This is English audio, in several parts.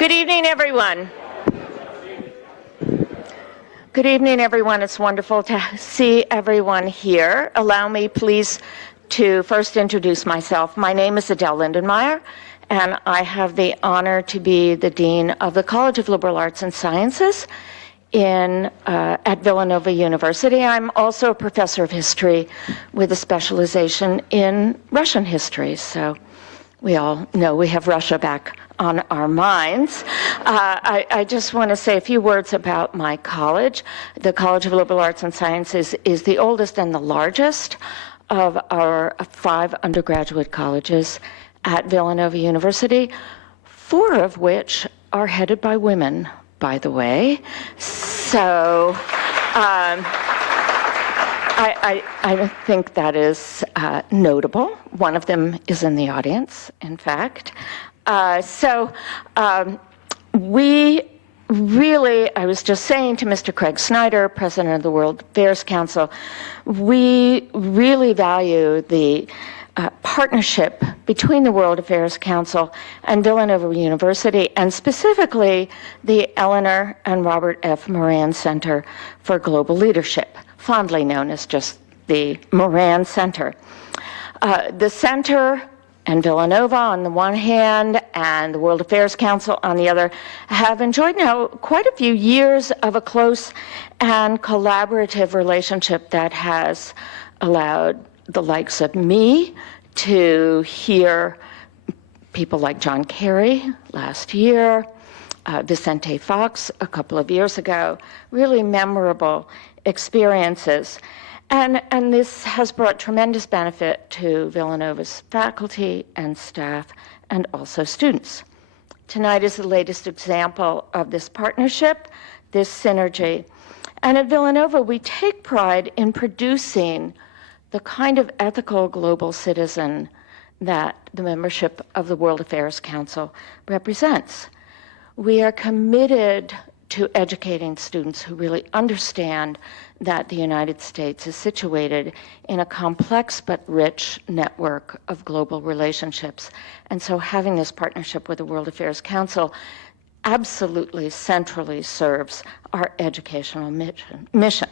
Good evening, everyone. Good evening, everyone. It's wonderful to see everyone here. Allow me, please, to first introduce myself. My name is Adele Lindenmeyer, and I have the honor to be the Dean of the College of Liberal Arts and Sciences at Villanova University. I'm also a professor of history with a specialization in Russian history. So we all know we have Russia back on our minds. I just want to say a few words about my college. The College of Liberal Arts and Sciences is the oldest and the largest of our 5 undergraduate colleges at Villanova University, 4 of which are headed by women, by the way. So I think that is notable. One of them is in the audience, in fact. We really, I was just saying to Mr. Craig Snyder, President of the World Affairs Council, we really value the partnership between the World Affairs Council and Villanova University, and specifically the Eleanor and Robert F. Moran Center for Global Leadership, fondly known as just the Moran Center. The center and Villanova on the one hand and the World Affairs Council on the other have enjoyed now quite a few years of a close and collaborative relationship that has allowed the likes of me to hear people like John Kerry last year, Vicente Fox a couple of years ago, really memorable experiences. And this has brought tremendous benefit to Villanova's faculty and staff and also students. Tonight is the latest example of this partnership, this synergy. And at Villanova, we take pride in producing the kind of ethical global citizen that the membership of the World Affairs Council represents. We are committed to educating students who really understand that the United States is situated in a complex but rich network of global relationships. And so having this partnership with the World Affairs Council absolutely centrally serves our educational mission.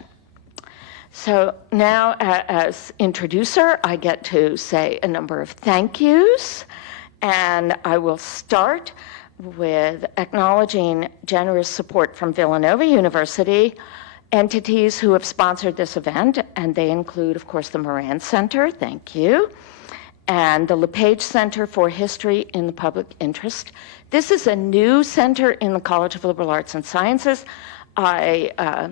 So now, as introducer, I get to say a number of thank yous, and I will start with acknowledging generous support from Villanova University, entities who have sponsored this event, and they include, of course, the Moran Center, thank you, and the LePage Center for History in the Public Interest. This is a new center in the College of Liberal Arts and Sciences. I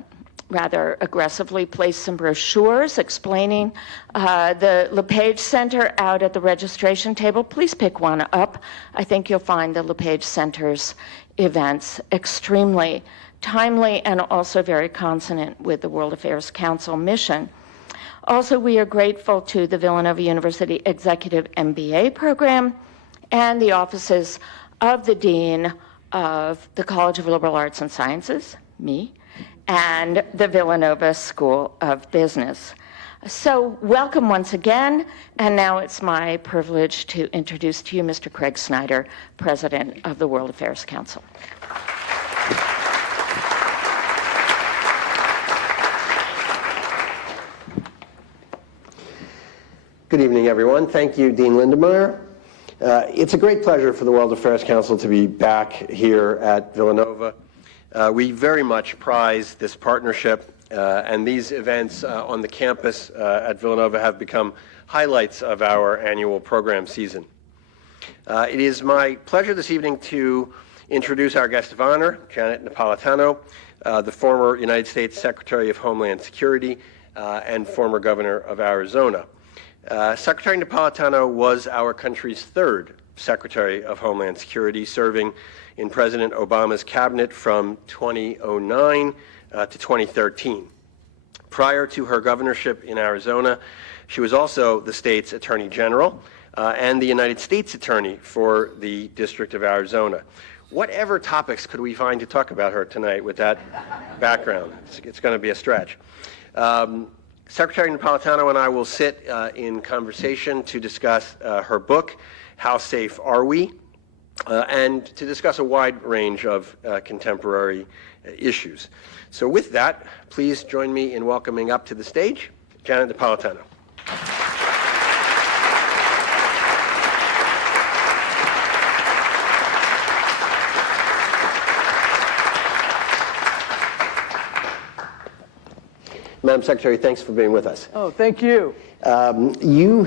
rather aggressively placed some brochures explaining the LePage Center out at the registration table. Please pick one up. I think you'll find the LePage Center's events extremely timely and also very consonant with the World Affairs Council mission. Also, we are grateful to the Villanova University Executive MBA program and the offices of the Dean of the College of Liberal Arts and Sciences, me, and the Villanova School of Business. So welcome once again, and now it's my privilege to introduce to you Mr. Craig Snyder, President of the World Affairs Council. Good evening, everyone. Thank you, Dean Lindenmeyer. It's a great pleasure for the World Affairs Council to be back here at Villanova. We very much prize this partnership, and these events on the campus at Villanova have become highlights of our annual program season. It is my pleasure this evening to introduce our guest of honor, Janet Napolitano, the former United States Secretary of Homeland Security and former governor of Arizona. Secretary Napolitano was our country's 3rd Secretary of Homeland Security, serving in President Obama's cabinet from 2009 to 2013. Prior to her governorship in Arizona, she was also the state's Attorney General and the United States Attorney for the District of Arizona. Whatever topics could we find to talk about her tonight with that background? It's going to be a stretch. Secretary Napolitano and I will sit in conversation to discuss her book, How Safe Are We? and to discuss a wide range of contemporary issues. So with that, please join me in welcoming up to the stage Janet Napolitano. Madam Secretary, thanks for being with us. Oh, thank you. You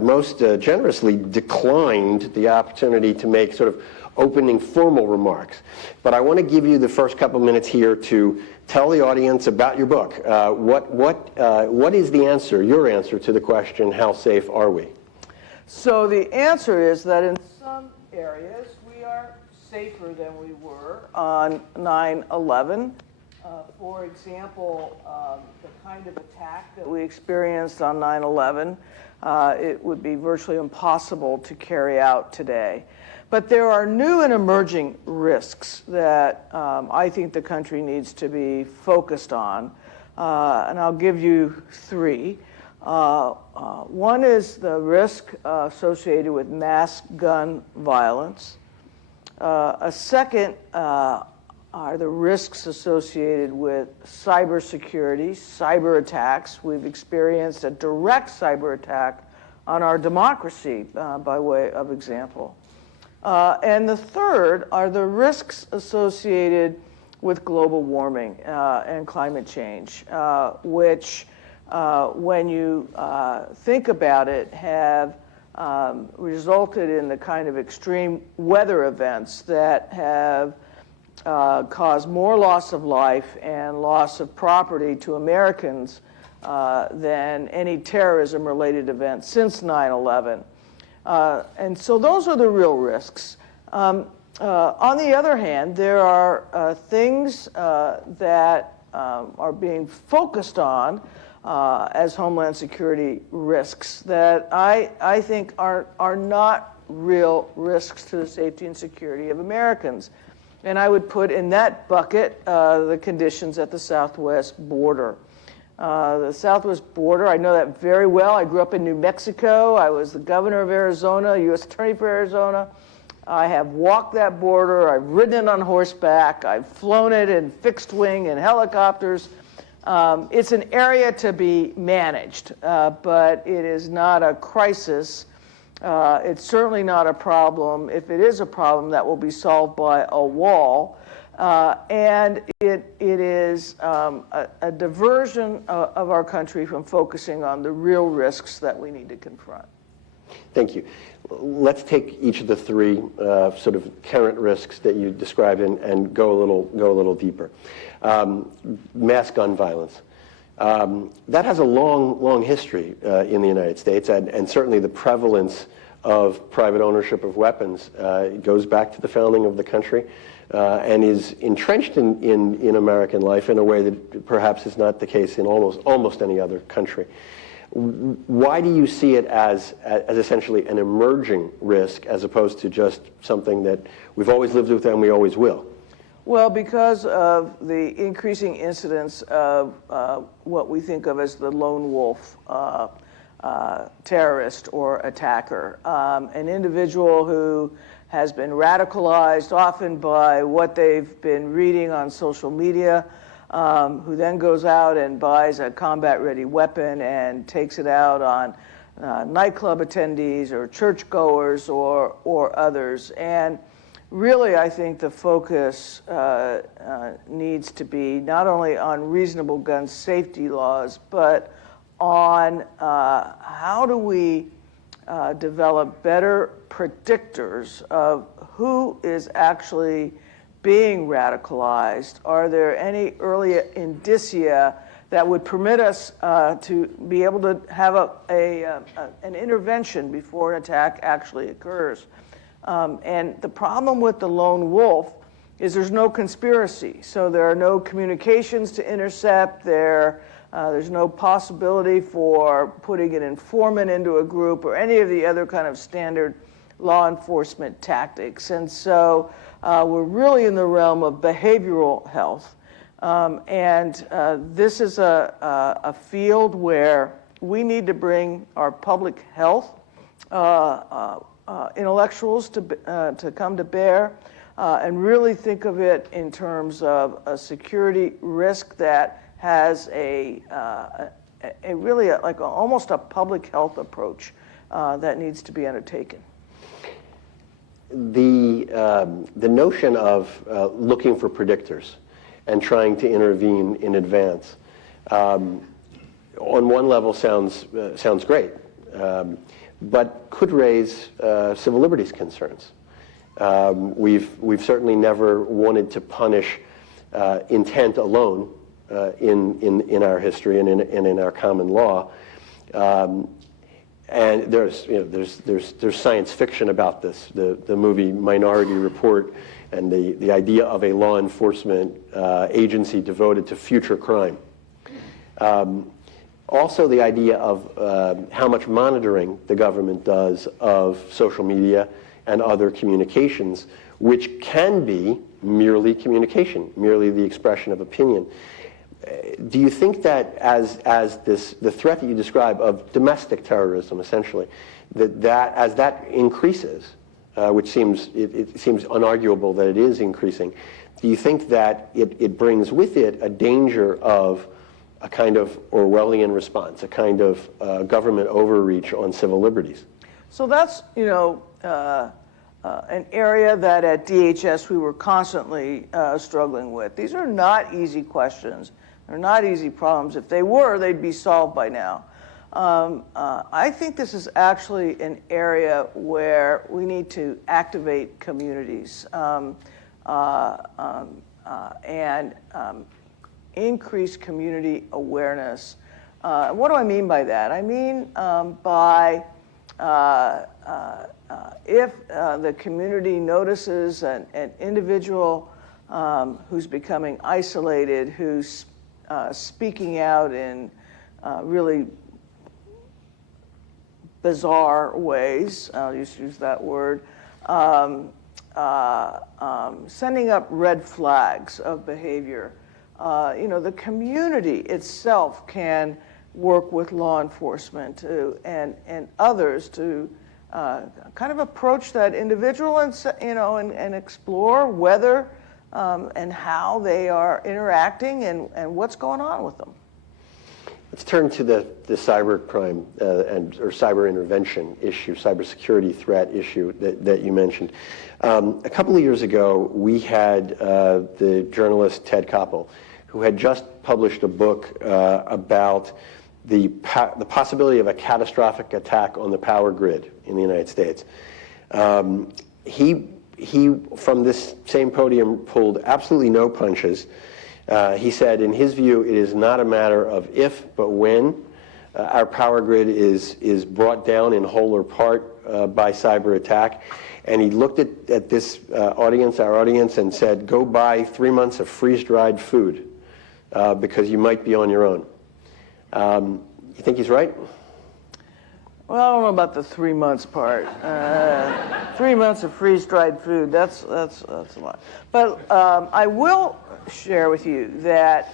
most generously declined the opportunity to make sort of opening formal remarks. But I want to give you the first couple minutes here to tell the audience about your book. What is the answer, your answer to the question, how safe are we? So the answer is that in some areas we are safer than we were on 9/11. For example, the kind of attack that we experienced on 9/11, it would be virtually impossible to carry out today. But there are new and emerging risks that I think the country needs to be focused on, and I'll give you three. One is the risk associated with mass gun violence. A second are the risks associated with cybersecurity, cyber attacks. We've experienced a direct cyber attack on our democracy, by way of example. And the third are the risks associated with global warming and climate change, which, when you think about it, have resulted in the kind of extreme weather events that have caused more loss of life and loss of property to Americans than any terrorism-related event since 9/11. And so those are the real risks. On the other hand, there are things that are being focused on as Homeland Security risks that I think are not real risks to the safety and security of Americans. And I would put in that bucket the conditions at the southwest border. The southwest border, I know that very well. I grew up in New Mexico. I was the governor of Arizona, U.S. Attorney for Arizona. I have walked that border. I've ridden it on horseback. I've flown it in fixed wing and helicopters. It's an area to be managed, but it is not a crisis. It's certainly not a problem. If it is a problem, that will be solved by a wall. And it is a diversion of our country from focusing on the real risks that we need to confront. Thank you. Let's take each of the three sort of current risks that you described and go a little deeper. Mass gun violence. That has a long history in the United States, and certainly the prevalence of private ownership of weapons goes back to the founding of the country and is entrenched in American life in a way that perhaps is not the case in almost any other country. Why do you see it as essentially an emerging risk as opposed to just something that we've always lived with and we always will? Well, because of the increasing incidence of what we think of as the lone wolf terrorist or attacker, an individual who has been radicalized often by what they've been reading on social media, who then goes out and buys a combat-ready weapon and takes it out on nightclub attendees or churchgoers or others. And really, I think the focus needs to be not only on reasonable gun safety laws, but on how do we develop better predictors of who is actually being radicalized. Are there any early indicia that would permit us to be able to have an intervention before an attack actually occurs? And the problem with the lone wolf is there's no conspiracy. So there are no communications to intercept. There's no possibility for putting an informant into a group or any of the other kind of standard law enforcement tactics. And so we're really in the realm of behavioral health. This is a field where we need to bring our public health intellectuals to come to bear and really think of it in terms of a security risk that has almost a public health approach that needs to be undertaken. The notion of looking for predictors and trying to intervene in advance, on one level sounds great, but could raise civil liberties concerns. We've certainly never wanted to punish intent alone in our history and in our common law. And there's science fiction about this. The movie Minority Report and the idea of a law enforcement agency devoted to future crime. Also the idea of how much monitoring the government does of social media and other communications, which can be merely communication, merely the expression of opinion. Do you think that as the threat that you describe of domestic terrorism, essentially, that as that increases, which seems unarguable that it is increasing, do you think that it brings with it a danger of a kind of Orwellian response, a kind of government overreach on civil liberties? So that's an area that at DHS we were constantly struggling with. These are not easy questions. They're not easy problems. If they were, they'd be solved by now. I think this is actually an area where we need to activate communities and increase community awareness. What do I mean by that? I mean if the community notices an individual who's becoming isolated, who's speaking out in really bizarre ways, I'll just use that word, sending up red flags of behavior. The community itself can work with law enforcement and others to kind of approach that individual and explore whether and how they are interacting and what's going on with them. Let's turn to the cybercrime or cyber intervention issue, cybersecurity threat issue that you mentioned. A couple of years ago, we had the journalist Ted Koppel, who had just published a book about the possibility of a catastrophic attack on the power grid in the United States. He, from this same podium, pulled absolutely no punches. He said, in his view, it is not a matter of if, but when our power grid is brought down in whole or part by cyber attack. And he looked at this audience, our audience, and said, go buy 3 months of freeze-dried food because you might be on your own. You think he's right? Well, I don't know about the 3 months part. 3 months of freeze-dried food, that's a lot. But I will share with you that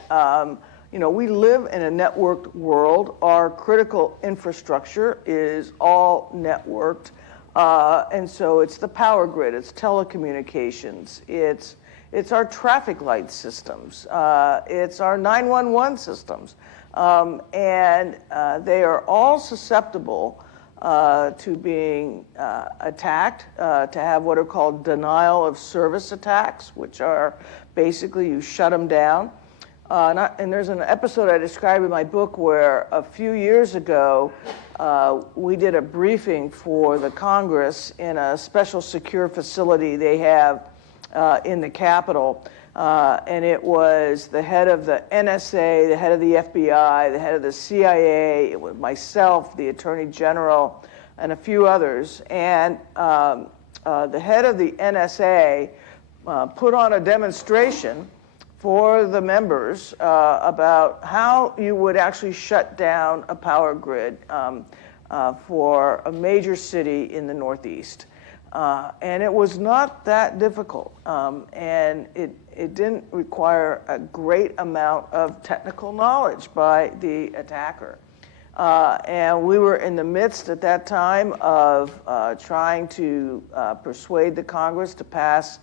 we live in a networked world. Our critical infrastructure is all networked. And so it's the power grid, it's telecommunications, it's our traffic light systems, it's our 911 systems. And they are all susceptible to being attacked, to have what are called denial of service attacks, which are basically you shut them down. And there's an episode I describe in my book where a few years ago we did a briefing for the Congress in a special secure facility they have in the Capitol. And it was the head of the NSA, the head of the FBI, the head of the CIA, it was myself, the Attorney General, and a few others. And the head of the NSA put on a demonstration for the members about how you would actually shut down a power grid for a major city in the Northeast. And it was not that difficult, and it didn't require a great amount of technical knowledge by the attacker. And we were in the midst at that time of trying to persuade the Congress to pass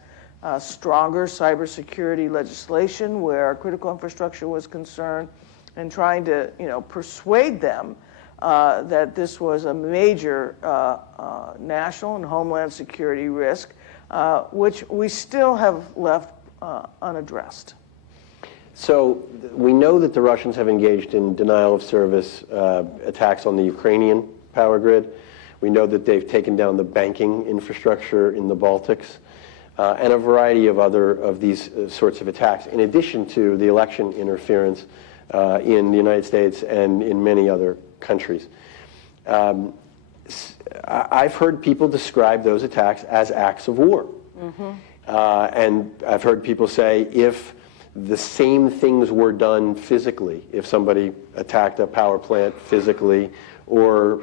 stronger cybersecurity legislation where critical infrastructure was concerned, and trying to, persuade them that this was a major national and homeland security risk, which we still have left unaddressed. So we know that the Russians have engaged in denial of service attacks on the Ukrainian power grid. We know that they've taken down the banking infrastructure in the Baltics, and a variety of other of these sorts of attacks, in addition to the election interference in the United States and in many other countries. I've heard people describe those attacks as acts of war. Mm-hmm. And I've heard people say, if the same things were done physically, if somebody attacked a power plant physically, or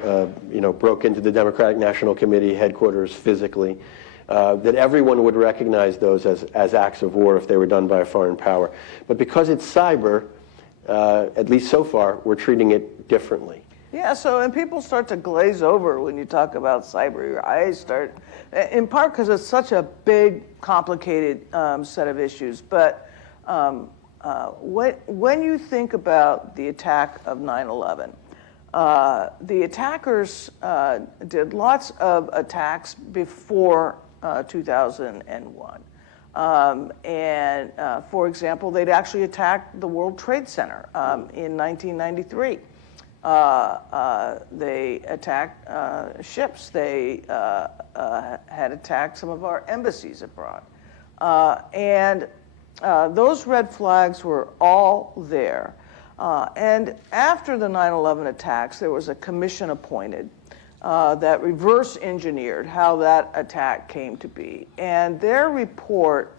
broke into the Democratic National Committee headquarters physically, that everyone would recognize those as acts of war if they were done by a foreign power. But because it's cyber, at least so far, we're treating it differently. Yeah, and people start to glaze over when you talk about cyber. Your eyes start, in part because it's such a big, complicated set of issues. But when you think about the attack of 9/11, the attackers did lots of attacks before 2001. For example, they'd actually attacked the World Trade Center in 1993. They attacked ships. They had attacked some of our embassies abroad. Those red flags were all there. And after the 9/11 attacks, there was a commission appointed that reverse engineered how that attack came to be. And their report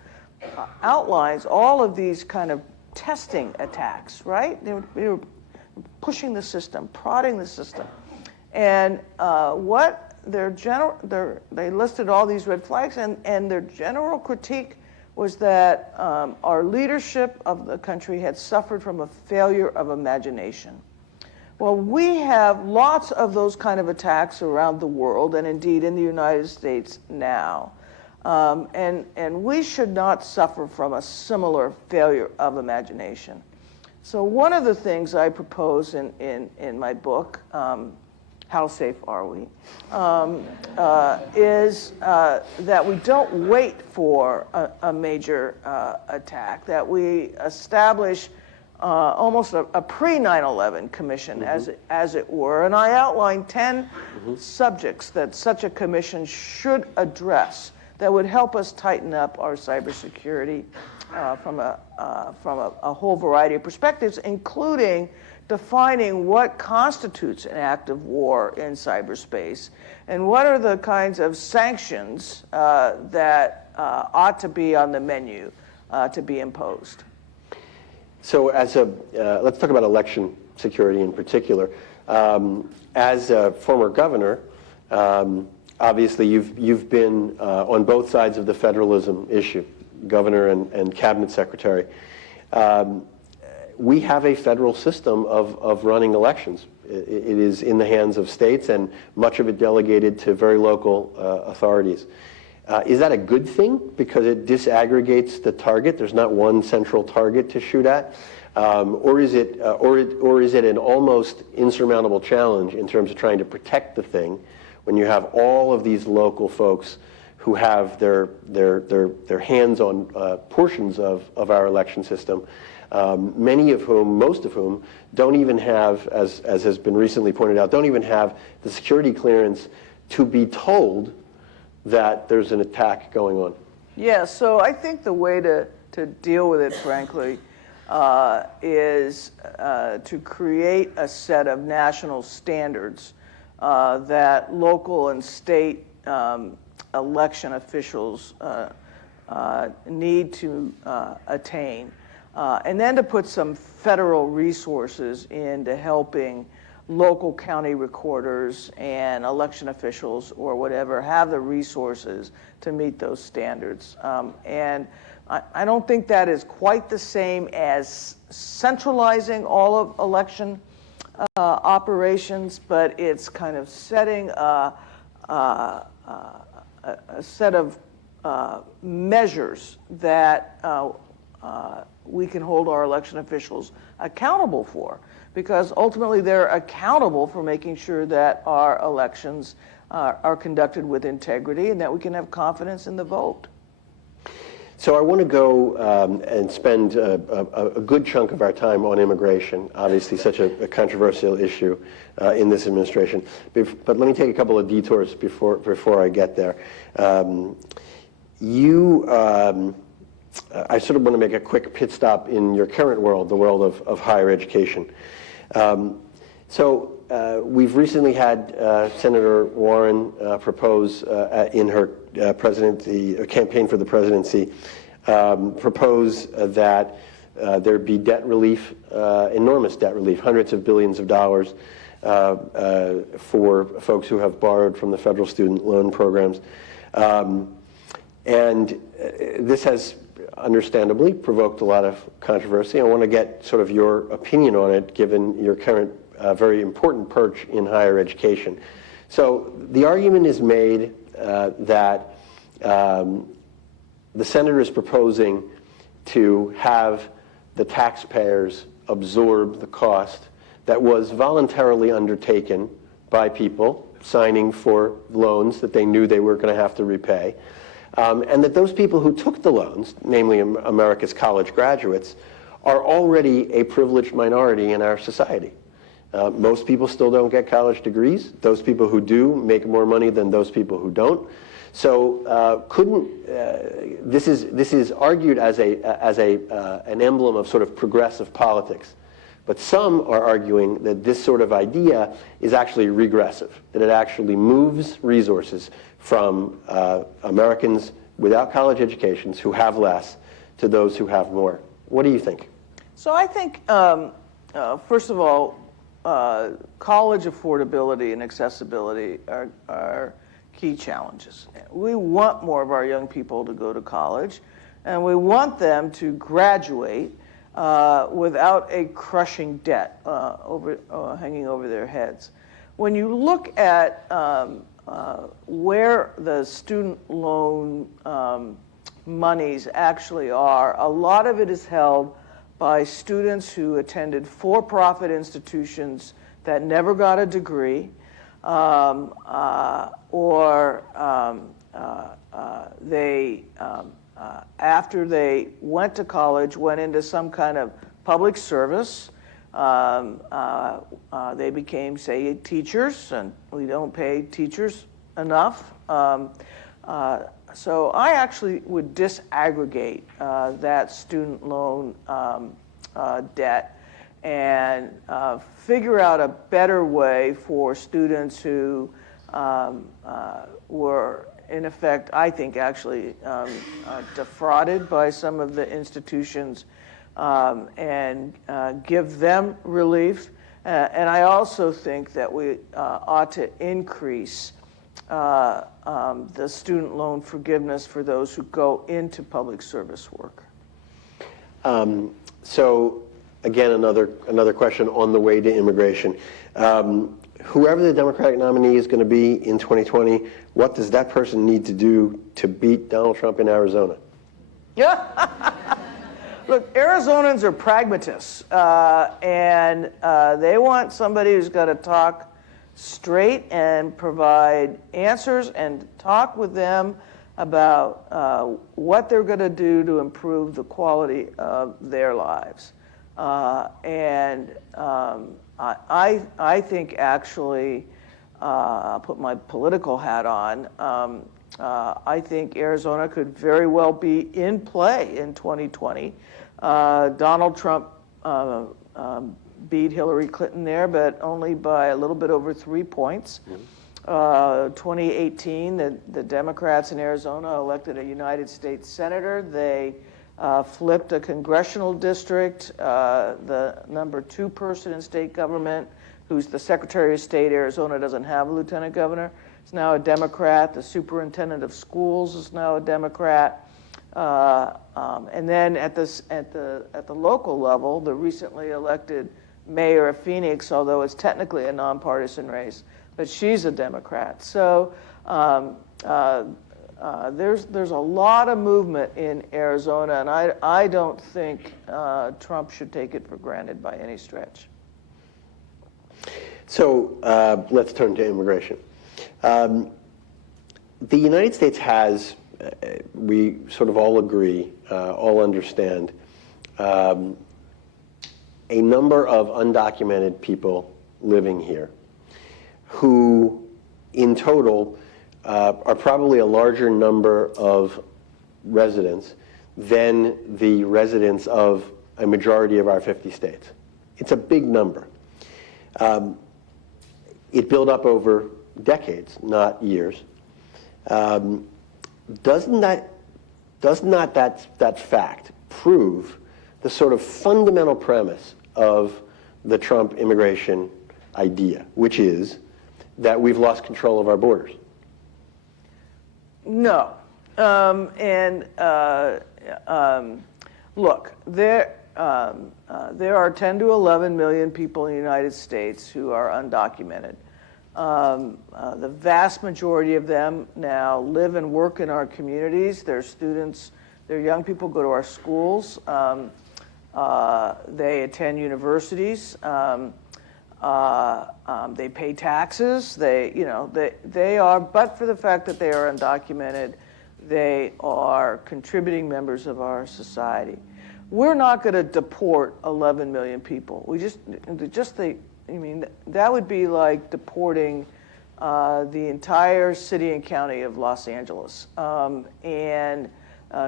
outlines all of these kind of testing attacks, right? They were pushing the system, prodding the system. And what they listed all these red flags, and their general critique was that our leadership of the country had suffered from a failure of imagination. Well, we have lots of those kind of attacks around the world, and indeed in the United States now. And we should not suffer from a similar failure of imagination. So one of the things I propose in my book, How Safe Are We, is that we don't wait for a major attack, that we establish almost a pre-9/11 commission, mm-hmm. as it were. And I outlined 10 mm-hmm. subjects that such a commission should address that would help us tighten up our cybersecurity from a whole variety of perspectives, including defining what constitutes an act of war in cyberspace, and what are the kinds of sanctions that ought to be on the menu to be imposed. So let's talk about election security in particular. As a former governor, obviously you've been on both sides of the federalism issue, governor and cabinet secretary. We have a federal system of running elections. It is in the hands of states, and much of it delegated to very local authorities. Is that a good thing because it disaggregates the target? There's not one central target to shoot at, or is it an almost insurmountable challenge in terms of trying to protect the thing when you have all of these local folks who have their hands on portions of our election system, most of whom don't even have, as has been recently pointed out, don't even have the security clearance to be told that there's an attack going on. Yeah, so I think the way to deal with it, frankly, is to create a set of national standards that local and state election officials need to attain, and then to put some federal resources into helping local county recorders and election officials or whatever have the resources to meet those standards. And I don't think that is quite the same as centralizing all of election operations, but it's kind of setting a set of measures that we can hold our election officials accountable for, because ultimately they're accountable for making sure that our elections are conducted with integrity and that we can have confidence in the vote. So I want to go and spend a good chunk of our time on immigration, obviously such a controversial issue in this administration. But let me take a couple of detours before I get there. I sort of want to make a quick pit stop in your current world, the world of higher education. We've recently had Senator Warren propose in her campaign for the presidency, propose that there be debt relief, enormous debt relief, hundreds of billions of dollars for folks who have borrowed from the federal student loan programs. And this has understandably provoked a lot of controversy. I want to get sort of your opinion on it, given your current very important perch in higher education. So the argument is made that the senator is proposing to have the taxpayers absorb the cost that was voluntarily undertaken by people signing for loans that they knew they were going to have to repay. And that those people who took the loans, namely America's college graduates, are already a privileged minority in our society. Most people still don't get college degrees. Those people who do make more money than those people who don't. So this is argued as an emblem of sort of progressive politics. But some are arguing that this sort of idea is actually regressive, that it actually moves resources from Americans without college educations who have less to those who have more. What do you think? So I think, first of all, college affordability and accessibility are key challenges. We want more of our young people to go to college, and we want them to graduate without a crushing debt hanging over their heads. When you look at where the student loan monies actually are, a lot of it is held by students who attended for-profit institutions that never got a degree, or they, after they went to college, went into some kind of public service. They became, say, teachers, and we don't pay teachers enough. So I actually would disaggregate that student loan debt and figure out a better way for students who were, in effect, I think, actually defrauded by some of the institutions, and give them relief. And I also think that we ought to increase the student loan forgiveness for those who go into public service work. So again, another question on the way to immigration. Whoever the Democratic nominee is going to be in 2020, what does that person need to do to beat Donald Trump in Arizona? Yeah. Look, Arizonans are pragmatists, and they want somebody who's got to talk straight and provide answers and talk with them about what they're going to do to improve the quality of their lives. I think actually, I'll put my political hat on, I think Arizona could very well be in play in 2020. Donald Trump beat Hillary Clinton there, but only by a little bit over 3 points. 2018, the Democrats in Arizona elected a United States senator. They flipped a congressional district. The number 2 person in state government, who's the Secretary of State, Arizona doesn't have a lieutenant governor, is now a Democrat. The superintendent of schools is now a Democrat. And then at the local level, the recently elected mayor of Phoenix, although it's technically a nonpartisan race, but she's a Democrat. So there's a lot of movement in Arizona, and I don't think Trump should take it for granted by any stretch. So let's turn to immigration. The United States has, we sort of all agree, all understand, a number of undocumented people living here who, in total, are probably a larger number of residents than the residents of a majority of our 50 states. It's a big number. It built up over decades, not years. Doesn't that fact prove the sort of fundamental premise of the Trump immigration idea, which is that we've lost control of our borders? No. Look, there are 10 to 11 million people in the United States who are undocumented. The vast majority of them now live and work in our communities. They're students, they're young people, go to our schools. They attend universities. They pay taxes. They are, but for the fact that they are undocumented, they are contributing members of our society. We're not going to deport 11 million people. That would be like deporting the entire city and county of Los Angeles.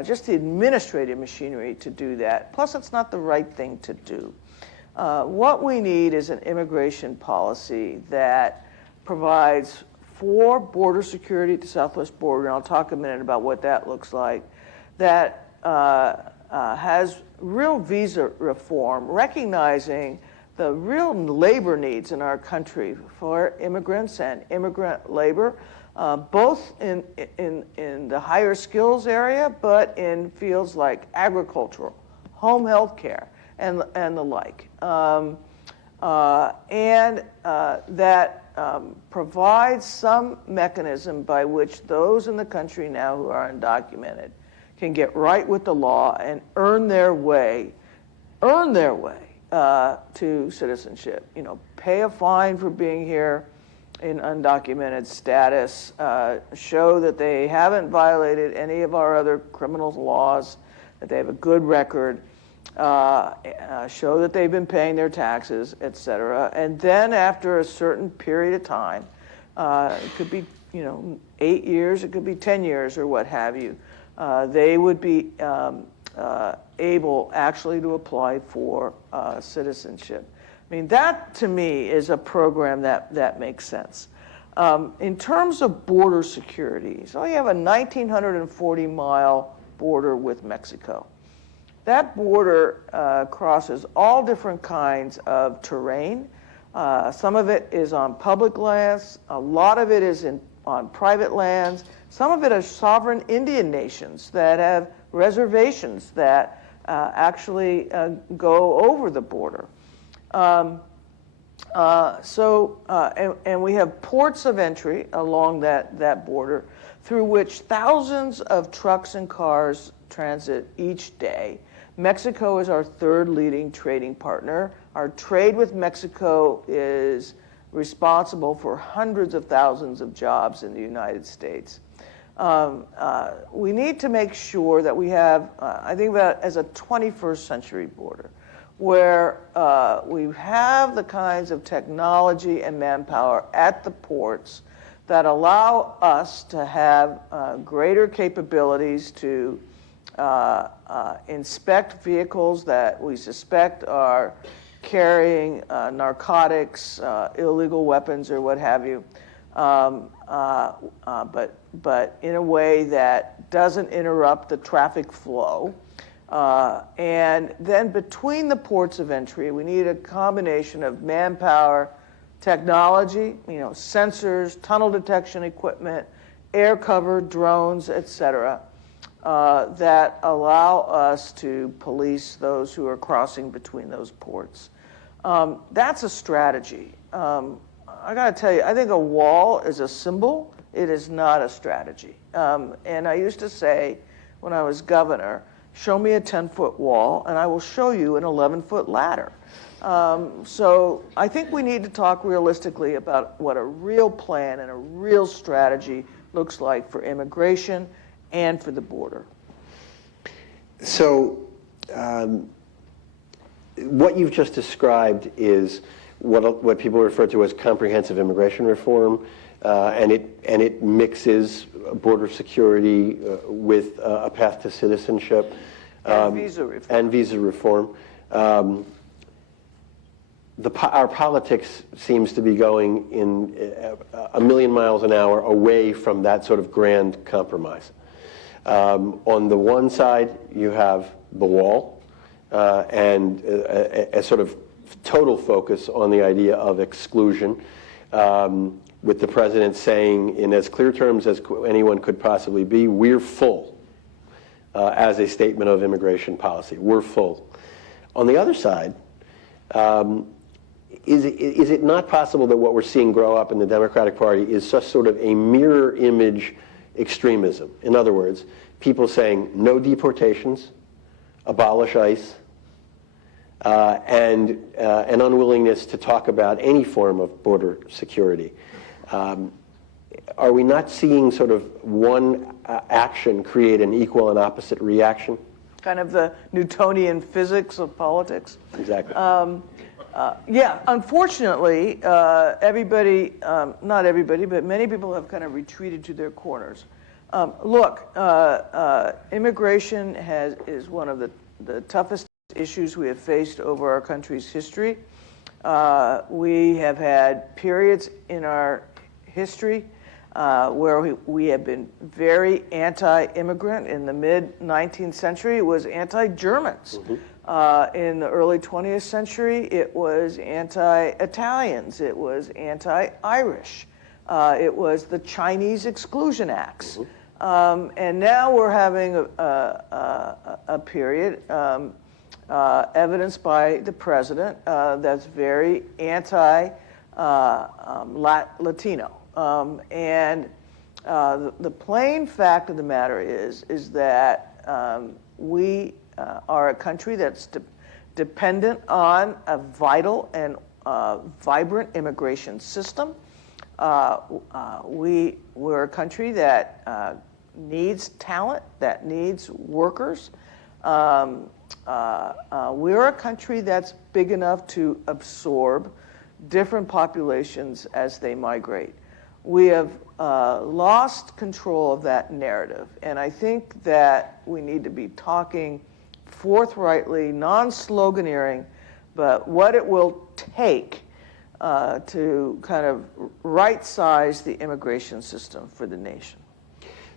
Just the administrative machinery to do that. Plus, it's not the right thing to do. What we need is an immigration policy that provides for border security at the southwest border, and I'll talk a minute about what that looks like, that has real visa reform, recognizing the real labor needs in our country for immigrants and immigrant labor, both in the higher skills area, but in fields like agricultural, home health care, and the like. That provides some mechanism by which those in the country now who are undocumented can get right with the law and earn their way to citizenship. Pay a fine for being here in undocumented status, show that they haven't violated any of our other criminal laws, that they have a good record, show that they've been paying their taxes, et cetera. And then after a certain period of time, it could be 8 years, it could be 10 years or what have you, they would be able actually to apply for citizenship. I mean, that to me is a program that makes sense. In terms of border security, so we have a 1,940-mile border with Mexico. That border crosses all different kinds of terrain. Some of it is on public lands. A lot of it is on private lands. Some of it are sovereign Indian nations that have reservations that actually go over the border. And we have ports of entry along that border through which thousands of trucks and cars transit each day. Mexico is our third leading trading partner. Our trade with Mexico is responsible for hundreds of thousands of jobs in the United States. We need to make sure that we have, I think about it as a 21st century border, where we have the kinds of technology and manpower at the ports that allow us to have greater capabilities to inspect vehicles that we suspect are carrying narcotics, illegal weapons, or what have you, but in a way that doesn't interrupt the traffic flow. And then between the ports of entry, we need a combination of manpower, technology, sensors, tunnel detection equipment, air cover, drones, et cetera, that allow us to police those who are crossing between those ports. That's a strategy. I got to tell you, I think a wall is a symbol. It is not a strategy. And I used to say when I was governor, show me a 10-foot wall and I will show you an 11-foot ladder. So I think we need to talk realistically about what a real plan and a real strategy looks like for immigration and for the border. So what you've just described is what people refer to as comprehensive immigration reform, and it mixes border security with a path to citizenship And visa reform. And visa reform. Our politics seems to be going in a million miles an hour away from that sort of grand compromise. On the one side, you have the wall and a sort of total focus on the idea of exclusion, with the president saying in as clear terms as anyone could possibly be, we're full, as a statement of immigration policy. We're full. On the other side, is it not possible that what we're seeing grow up in the Democratic Party is just sort of a mirror image extremism? In other words, people saying no deportations, abolish ICE, and an unwillingness to talk about any form of border security. Are we not seeing sort of one action create an equal and opposite reaction? Kind of the Newtonian physics of politics. Exactly. Yeah, unfortunately, everybody, not everybody, but many people have kind of retreated to their corners. Look, immigration is one of the toughest issues we have faced over our country's history. We have had periods in our history where we have been very anti-immigrant. In the mid-19th century, it was anti-Germans. Mm-hmm. In the early 20th century, it was anti-Italians. It was anti-Irish. It was the Chinese Exclusion Acts. Mm-hmm. And now we're having a period evidenced by the president that's very anti-Latino. And the plain fact of the matter is that we are a country that's dependent on a vital and vibrant immigration system. We're a country that needs talent, that needs workers. We're a country that's big enough to absorb different populations as they migrate. We have lost control of that narrative, and I think that we need to be talking forthrightly, non-sloganeering, but what it will take to kind of right-size the immigration system for the nation.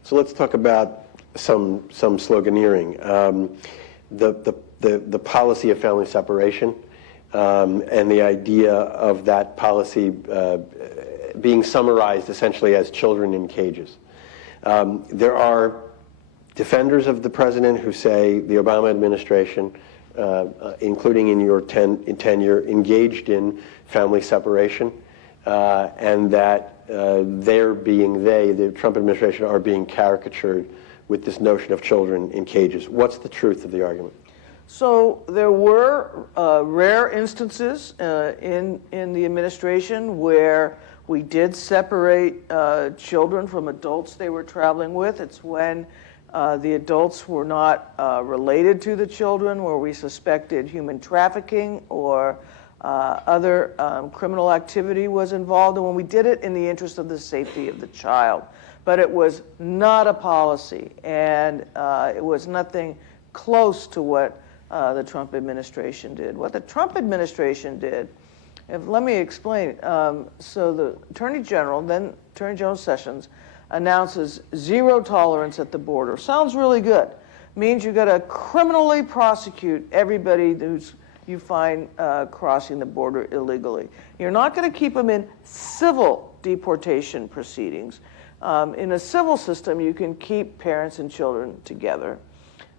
So let's talk about some sloganeering. The policy of family separation and the idea of that policy being summarized essentially as children in cages. There are defenders of the president who say the Obama administration, including in your tenure, engaged in family separation, and that the Trump administration, are being caricatured with this notion of children in cages. What's the truth of the argument? So there were rare instances in the administration where we did separate children from adults they were traveling with. It's when the adults were not related to the children, where we suspected human trafficking or other criminal activity was involved, and when we did it in the interest of the safety of the child. But it was not a policy, and it was nothing close to what the Trump administration did. What the Trump administration did, let me explain. So the Attorney General, then Attorney General Sessions, announces zero tolerance at the border. Sounds really good. Means you've got to criminally prosecute everybody who's you find crossing the border illegally. You're not going to keep them in civil deportation proceedings. In a civil system, you can keep parents and children together.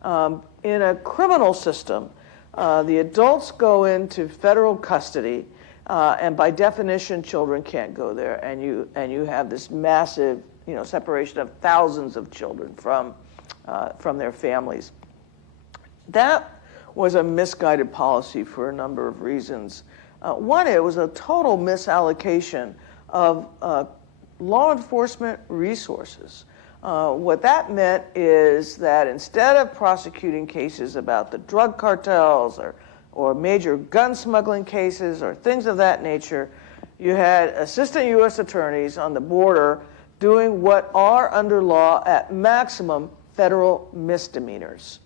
In a criminal system, The adults go into federal custody, and by definition, children can't go there, and you have this massive, separation of thousands of children from their families. That was a misguided policy for a number of reasons. One, it was a total misallocation of law enforcement resources. What that meant is that instead of prosecuting cases about the drug cartels or major gun smuggling cases or things of that nature, you had assistant U.S. attorneys on the border doing what are under law at maximum federal misdemeanors.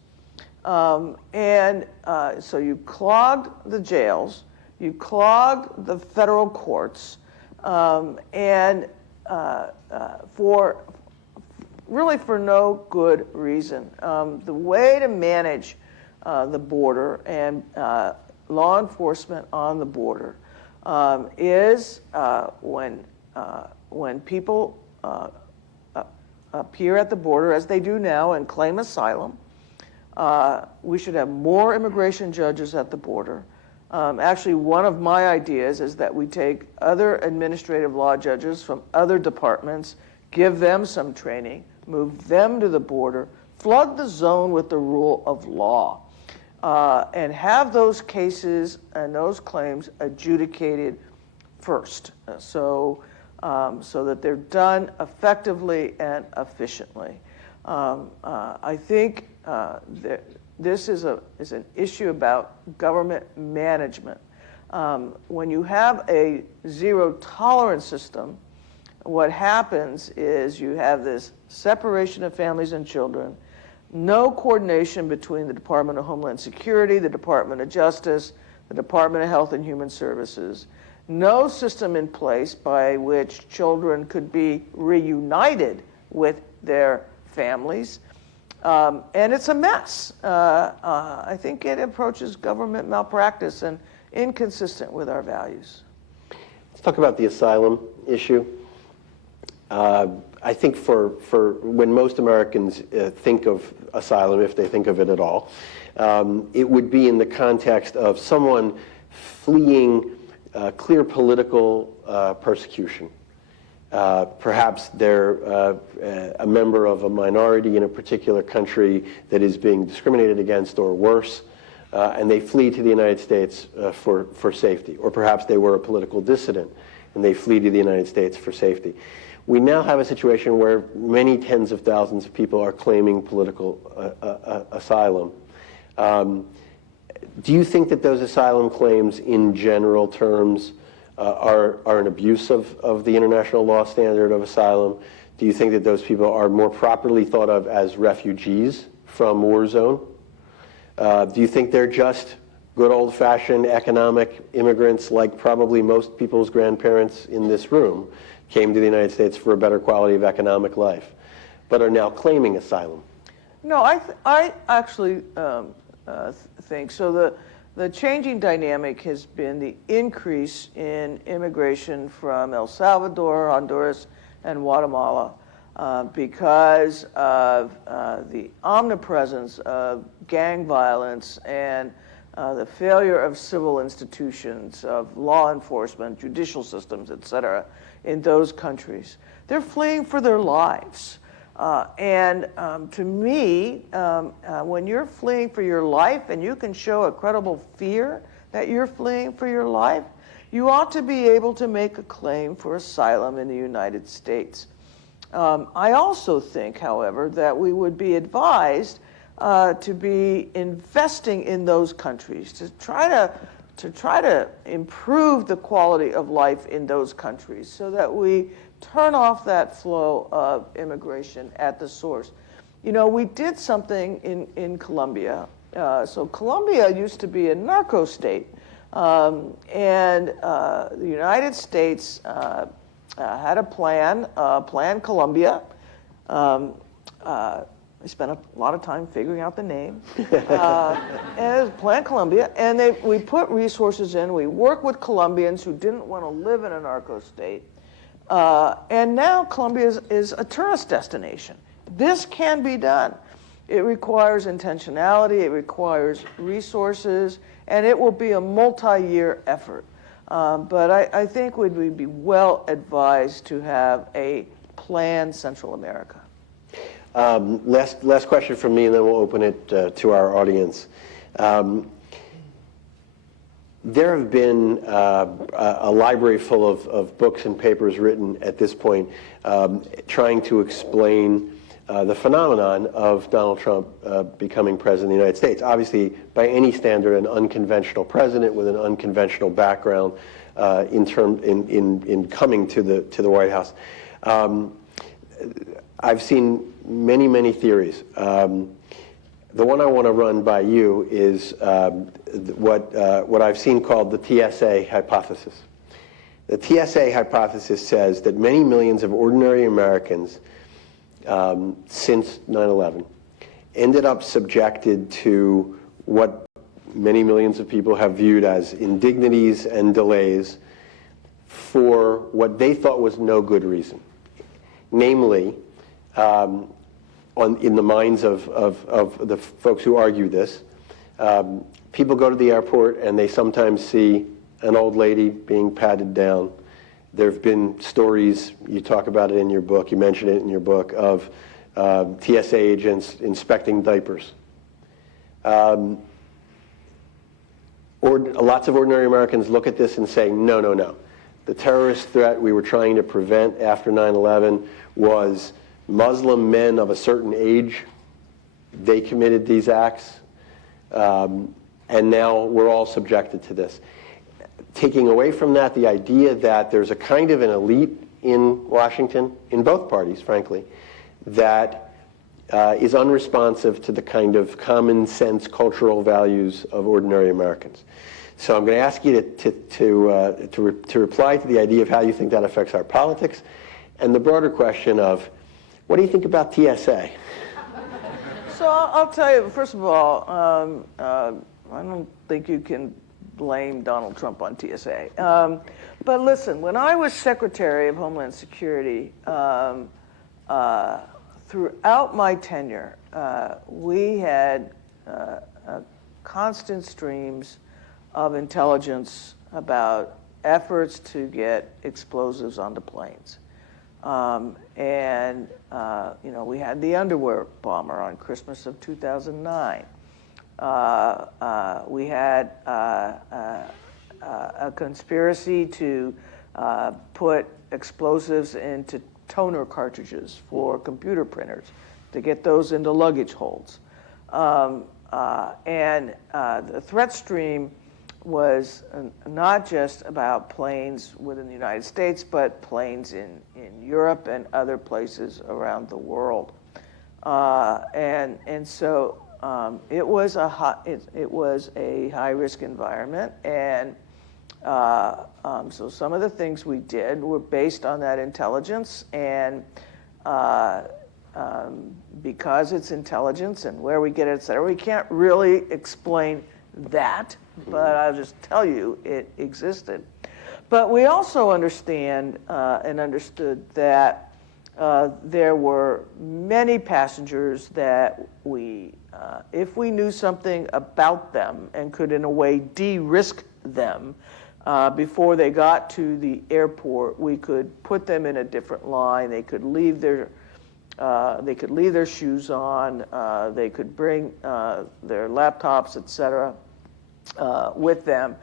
So you clogged the jails, you clogged the federal courts, for no good reason. The way to manage the border and law enforcement on the border is when people appear at the border, as they do now, and claim asylum. We should have more immigration judges at the border. Actually, one of my ideas is that we take other administrative law judges from other departments, give them some training, move them to the border, flood the zone with the rule of law, and have those cases and those claims adjudicated first, so that they're done effectively and efficiently. I think this is an issue about government management. When you have a zero tolerance system, what happens is you have this separation of families and children, no coordination between the Department of Homeland Security, the Department of Justice, the Department of Health and Human Services, no system in place by which children could be reunited with their families. And it's a mess. I think it approaches government malpractice and inconsistent with our values. Let's talk about the asylum issue. I think for when most Americans think of asylum, if they think of it at all, it would be in the context of someone fleeing clear political persecution. Perhaps they're a member of a minority in a particular country that is being discriminated against or worse, and they flee to the United States for safety. Or perhaps they were a political dissident and they flee to the United States for safety. We now have a situation where many tens of thousands of people are claiming political asylum. Do you think that those asylum claims in general terms are an abuse of the international law standard of asylum? Do you think that those people are more properly thought of as refugees from war zone? Do you think they're just good old-fashioned economic immigrants like probably most people's grandparents in this room came to the United States for a better quality of economic life, but are now claiming asylum? No, I actually think so. The changing dynamic has been the increase in immigration from El Salvador, Honduras, and Guatemala because of the omnipresence of gang violence and the failure of civil institutions, of law enforcement, judicial systems, et cetera, in those countries. They're fleeing for their lives. To me, when you're fleeing for your life and you can show a credible fear that you're fleeing for your life, you ought to be able to make a claim for asylum in the United States. I also think, however, that we would be advised to be investing in those countries, to try to improve the quality of life in those countries so that we turn off that flow of immigration at the source. You know, we did something in Colombia. So Colombia used to be a narco state. And the United States had a plan, Plan Colombia. I spent a lot of time figuring out the name. And it was Plan Colombia. And we put resources in. We worked with Colombians who didn't want to live in a narco state. And now Colombia is a tourist destination. This can be done. It requires intentionality, it requires resources, and it will be a multi-year effort. But I think we'd be well advised to have a planned Central America. Last question from me, and then we'll open it to our audience. There have been a library full of books and papers written at this point trying to explain the phenomenon of Donald Trump becoming president of the United States. Obviously, by any standard, an unconventional president with an unconventional background in coming to the White House. I've seen many theories. The one I want to run by you is what I've seen called the TSA hypothesis. The TSA hypothesis says that many millions of ordinary Americans since 9/11 ended up subjected to what many millions of people have viewed as indignities and delays for what they thought was no good reason. Namely, in the minds of the folks who argue this, people go to the airport and they sometimes see an old lady being patted down. There have been stories, you talk about it in your book, you mention it in your book, of TSA agents inspecting diapers. Lots of ordinary Americans look at this and say, no. The terrorist threat we were trying to prevent after 9/11 was Muslim men of a certain age. They committed these acts, and now we're all subjected to this. Taking away from that the idea that there's a kind of an elite in Washington, in both parties, frankly, that is unresponsive to the kind of common sense cultural values of ordinary Americans. So I'm going to ask you to reply to the idea of how you think that affects our politics, and the broader question of, what do you think about TSA? So I'll tell you, first of all, I don't think you can blame Donald Trump on TSA. But listen, when I was Secretary of Homeland Security, throughout my tenure, we had constant streams of intelligence about efforts to get explosives onto planes. We had the underwear bomber on Christmas of 2009. We had a conspiracy to put explosives into toner cartridges for computer printers to get those into luggage holds. The threat stream was not just about planes within the United States, but planes in Europe and other places around the world. So it was a high risk environment, and so some of the things we did were based on that intelligence, and because it's intelligence and where we get it, et cetera, we can't really explain that, but I'll just tell you it existed. But we also understand and understood that there were many passengers that if we knew something about them and could in a way de-risk them before they got to the airport, we could put them in a different line. They could leave their shoes on. They could bring their laptops, etc., with them,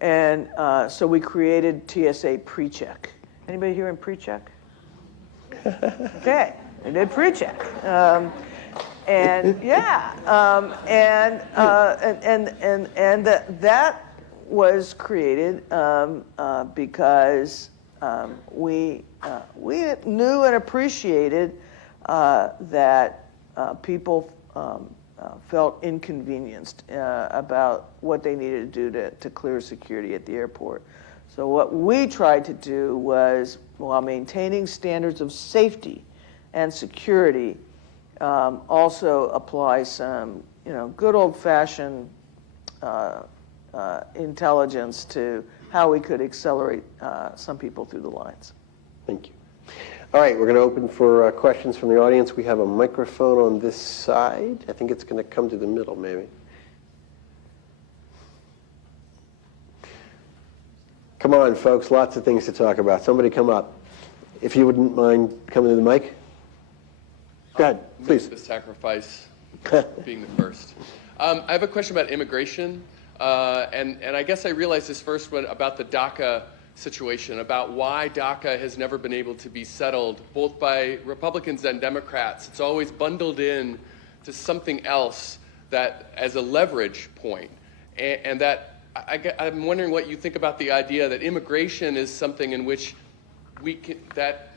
and so we created TSA PreCheck. Anybody here in PreCheck? Okay, we did PreCheck, that was created because we knew and appreciated that people felt inconvenienced about what they needed to do to clear security at the airport. So what we tried to do was, while maintaining standards of safety and security, also apply some, good old-fashioned intelligence to how we could accelerate some people through the lines. Thank you. All right, we're going to open for questions from the audience. We have a microphone on this side. I think it's going to come to the middle, maybe. Come on, folks, lots of things to talk about. Somebody come up. If you wouldn't mind coming to the mic. Go ahead, please. The sacrifice being the first. I have a question about immigration, and I guess I realized this first one about the DACA situation, about why DACA has never been able to be settled, both by Republicans and Democrats. It's always bundled in to something else that as a leverage point, and that I'm wondering what you think about the idea that immigration is something in which we can, that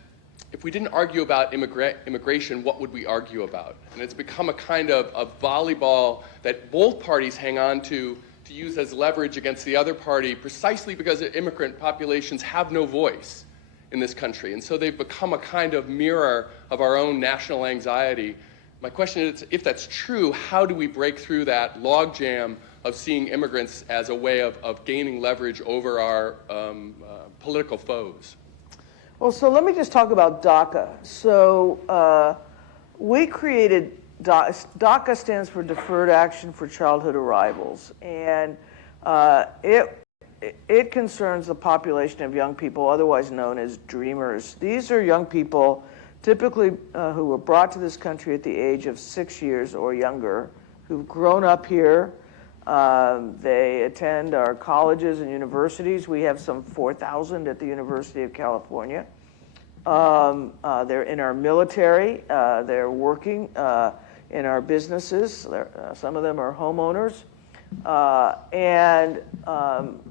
if we didn't argue about immigration, what would we argue about? And it's become a kind of volleyball that both parties hang on to use as leverage against the other party, precisely because immigrant populations have no voice in this country. And so they've become a kind of mirror of our own national anxiety. My question is, if that's true, how do we break through that logjam of seeing immigrants as a way of gaining leverage over our political foes? Well, so let me just talk about DACA. So we created DACA stands for Deferred Action for Childhood Arrivals, and it concerns the population of young people, otherwise known as Dreamers. These are young people, typically who were brought to this country at the age of 6 years or younger, who've grown up here. They attend our colleges and universities. We have some 4,000 at the University of California. They're in our military. They're working in our businesses. Some of them are homeowners. And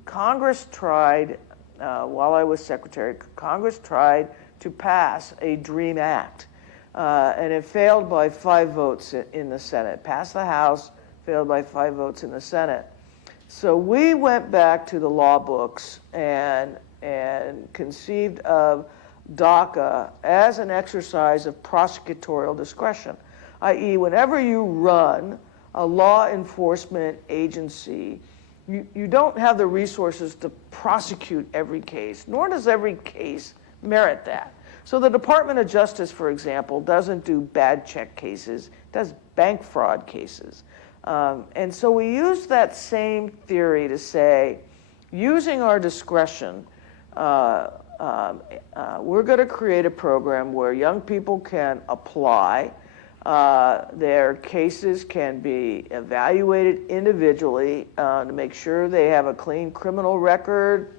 Congress tried, while I was secretary, Congress tried to pass a DREAM Act. And it failed by 5 votes in the Senate. Passed the House, failed by 5 votes in the Senate. So we went back to the law books and conceived of DACA as an exercise of prosecutorial discretion, i.e. whenever you run a law enforcement agency, you don't have the resources to prosecute every case, nor does every case merit that. So the Department of Justice, for example, doesn't do bad check cases, it does bank fraud cases. And so we use that same theory to say, using our discretion, we're going to create a program where young people can apply. Their cases can be evaluated individually to make sure they have a clean criminal record,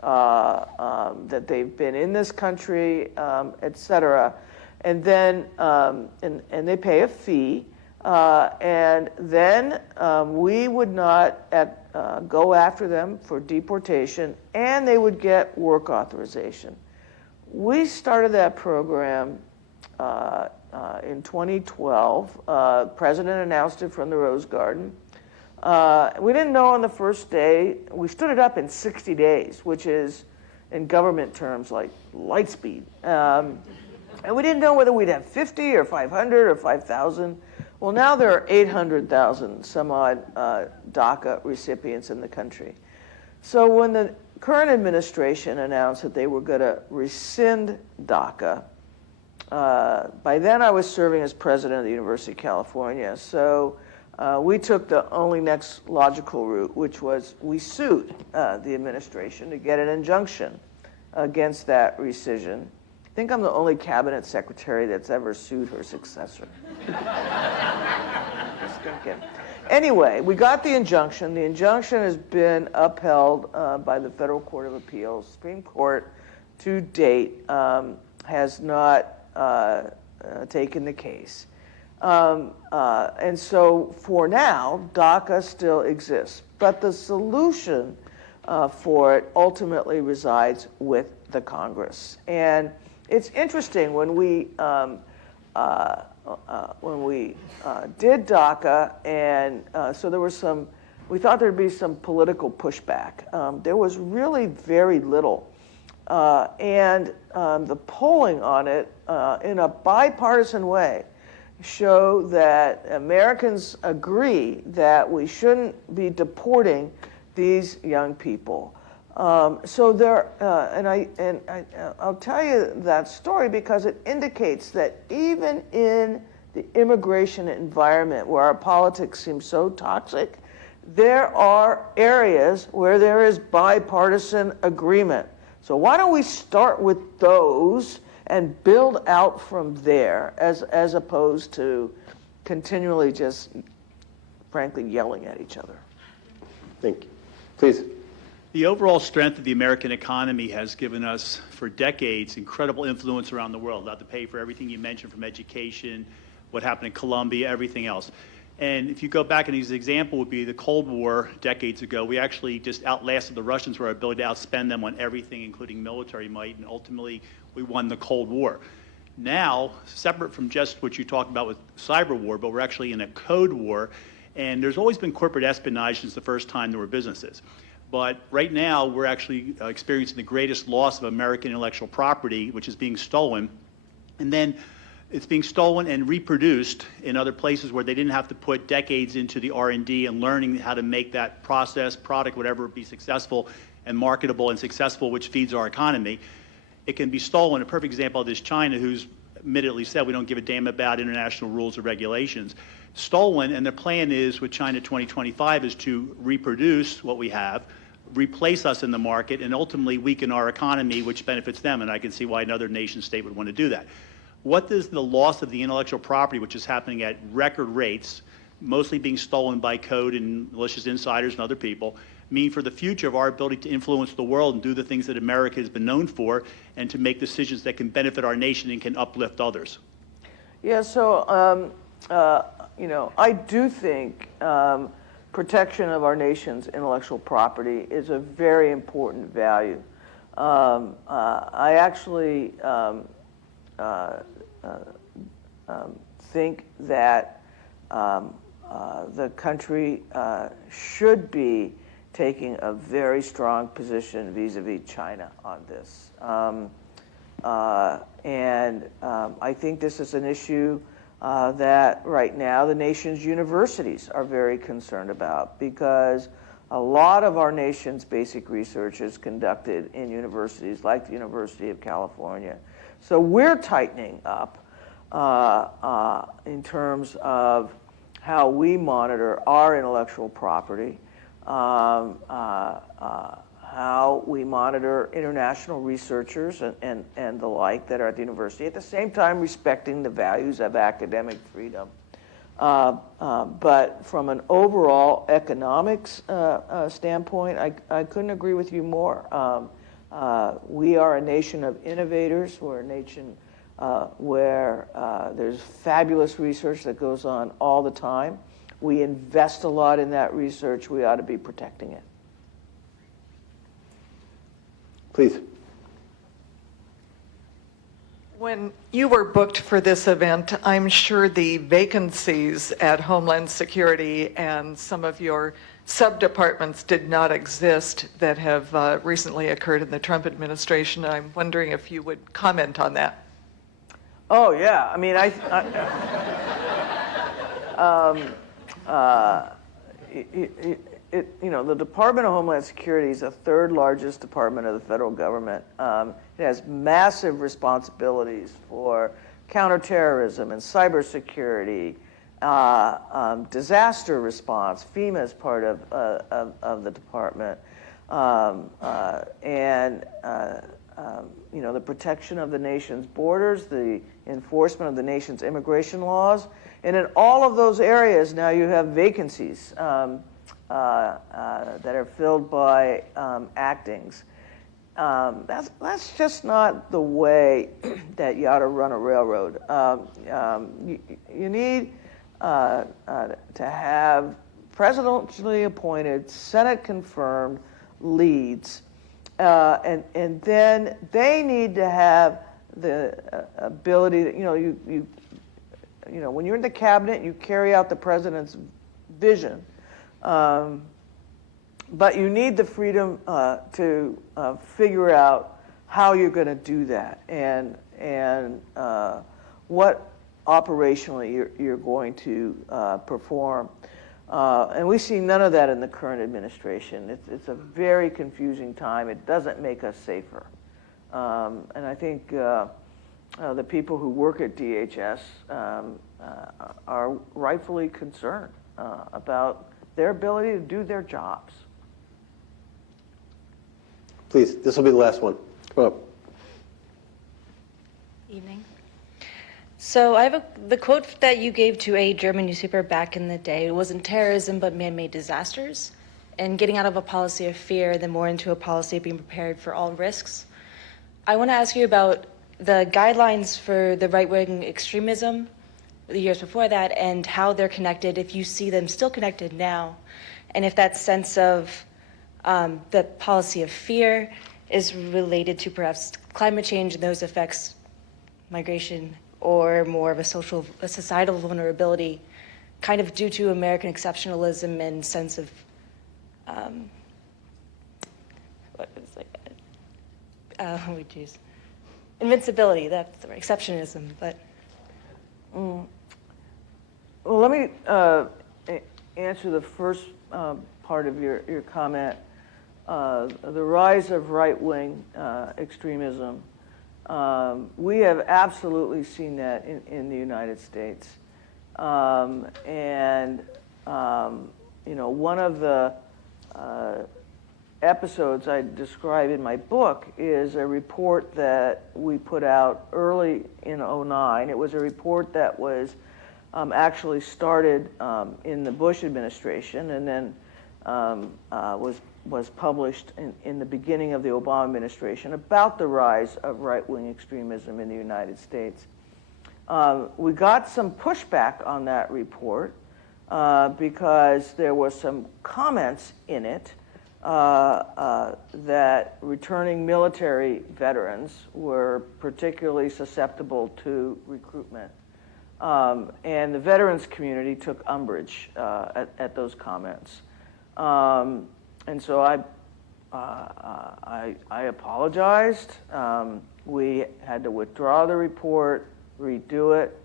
that they've been in this country, et cetera. And then and they pay a fee. And then we would not go after them for deportation, and they would get work authorization. We started that program in 2012. President announced it from the Rose Garden. We didn't know on the first day. We stood it up in 60 days, which is, in government terms, like light speed. And we didn't know whether we'd have 50 or 500 or 5,000. Well, now there are 800,000 some odd DACA recipients in the country. So when the current administration announced that they were going to rescind DACA, by then I was serving as president of the University of California. So we took the only next logical route, which was we sued the administration to get an injunction against that rescission. I think I'm the only cabinet secretary that's ever sued her successor. Just thinking. Anyway, we got the injunction. The injunction has been upheld by the Federal Court of Appeals. Supreme Court, to date, has not taken the case. And so for now, DACA still exists. But the solution for it ultimately resides with the Congress. And it's interesting when we did DACA, and so there was some. We thought there'd be some political pushback. There was really very little, and the polling on it, in a bipartisan way, show that Americans agree that we shouldn't be deporting these young people. So there, I'll tell you that story because it indicates that even in the immigration environment where our politics seem so toxic, there are areas where there is bipartisan agreement. So why don't we start with those and build out from there as opposed to continually just, frankly, yelling at each other. Thank you. Please. The overall strength of the American economy has given us, for decades, incredible influence around the world. Allowed to pay for everything you mentioned, from education, what happened in Colombia, everything else. And if you go back, and his example would be the Cold War decades ago, we actually just outlasted the Russians with our ability to outspend them on everything, including military might, and ultimately we won the Cold War. Now, separate from just what you talked about with cyber war, but we're actually in a code war, and there's always been corporate espionage since the first time there were businesses. But right now, we're actually experiencing the greatest loss of American intellectual property, which is being stolen. And then it's being stolen and reproduced in other places where they didn't have to put decades into the R&D and learning how to make that process, product, whatever, be successful and marketable and successful, which feeds our economy. It can be stolen. A perfect example of this, China, who's admittedly said we don't give a damn about international rules or regulations. Stolen, and the plan is with China 2025 is to reproduce what we have, replace us in the market, and ultimately weaken our economy, which benefits them, and I can see why another nation state would want to do that. What does the loss of the intellectual property, which is happening at record rates, mostly being stolen by code and malicious insiders and other people, mean for the future of our ability to influence the world and do the things that America has been known for, and to make decisions that can benefit our nation and can uplift others? Yeah, so, I do think protection of our nation's intellectual property is a very important value. I actually think that the country should be taking a very strong position vis-a-vis China on this. I think this is an issue that right now the nation's universities are very concerned about, because a lot of our nation's basic research is conducted in universities like the University of California. So we're tightening up in terms of how we monitor our intellectual property, how we monitor international researchers and the like that are at the university, at the same time respecting the values of academic freedom. But from an overall economics standpoint, I couldn't agree with you more. We are a nation of innovators. We're a nation where there's fabulous research that goes on all the time. We invest a lot in that research. We ought to be protecting it. Please. When you were booked for this event, I'm sure the vacancies at Homeland Security and some of your sub-departments did not exist that have recently occurred in the Trump administration. I'm wondering if you would comment on that. Oh, yeah. I mean, the Department of Homeland Security is the third largest department of the federal government. It has massive responsibilities for counterterrorism and cybersecurity, disaster response. FEMA is part of the department, the protection of the nation's borders, the enforcement of the nation's immigration laws, and in all of those areas now you have vacancies that are filled by actings. That's just not the way that you ought to run a railroad. You need to have presidentially appointed, Senate-confirmed leads, and then they need to have the ability to, when you're in the cabinet, you carry out the president's vision. But you need the freedom to figure out how you're going to do that and what operationally you're going to perform. And we see none of that in the current administration. It's a very confusing time. It doesn't make us safer. And I think the people who work at DHS are rightfully concerned about their ability to do their jobs. Please, this will be the last one. Come up. Evening. So I have the quote that you gave to a German newspaper back in the day. It wasn't terrorism, but man-made disasters. And getting out of a policy of fear, then more into a policy of being prepared for all risks. I want to ask you about the guidelines for the right-wing extremism the years before that and how they're connected, if you see them still connected now, and if that sense of the policy of fear is related to perhaps climate change and those effects, migration, or more of a societal vulnerability, kind of due to American exceptionalism and sense of invincibility. That's the right, exceptionism. But well, let me answer the first part of your comment. The rise of right-wing extremism. We have absolutely seen that in the United States. You know, one of the episodes I describe in my book is a report that we put out early in '09. It was a report that was actually started in the Bush administration and then was published in the beginning of the Obama administration about the rise of right-wing extremism in the United States. We got some pushback on that report because there was some comments in it that returning military veterans were particularly susceptible to recruitment. And the veterans community took umbrage at those comments. And so I apologized. We had to withdraw the report, redo it.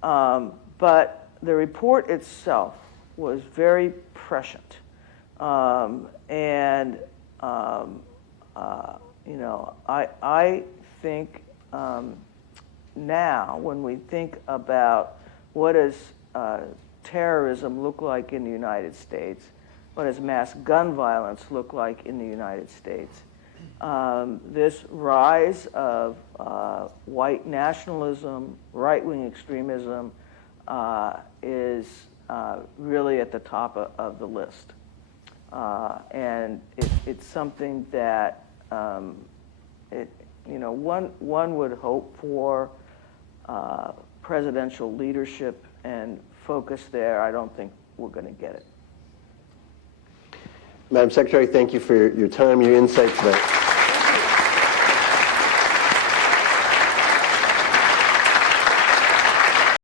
But the report itself was very prescient. You know, I think now when we think about what does terrorism look like in the United States, what does mass gun violence look like in the United States, this rise of white nationalism, right-wing extremism is really at the top of the list. And it's something that you know, one would hope for presidential leadership and focus there. I don't think we're going to get it. Madam Secretary, thank you for your time, your insight today.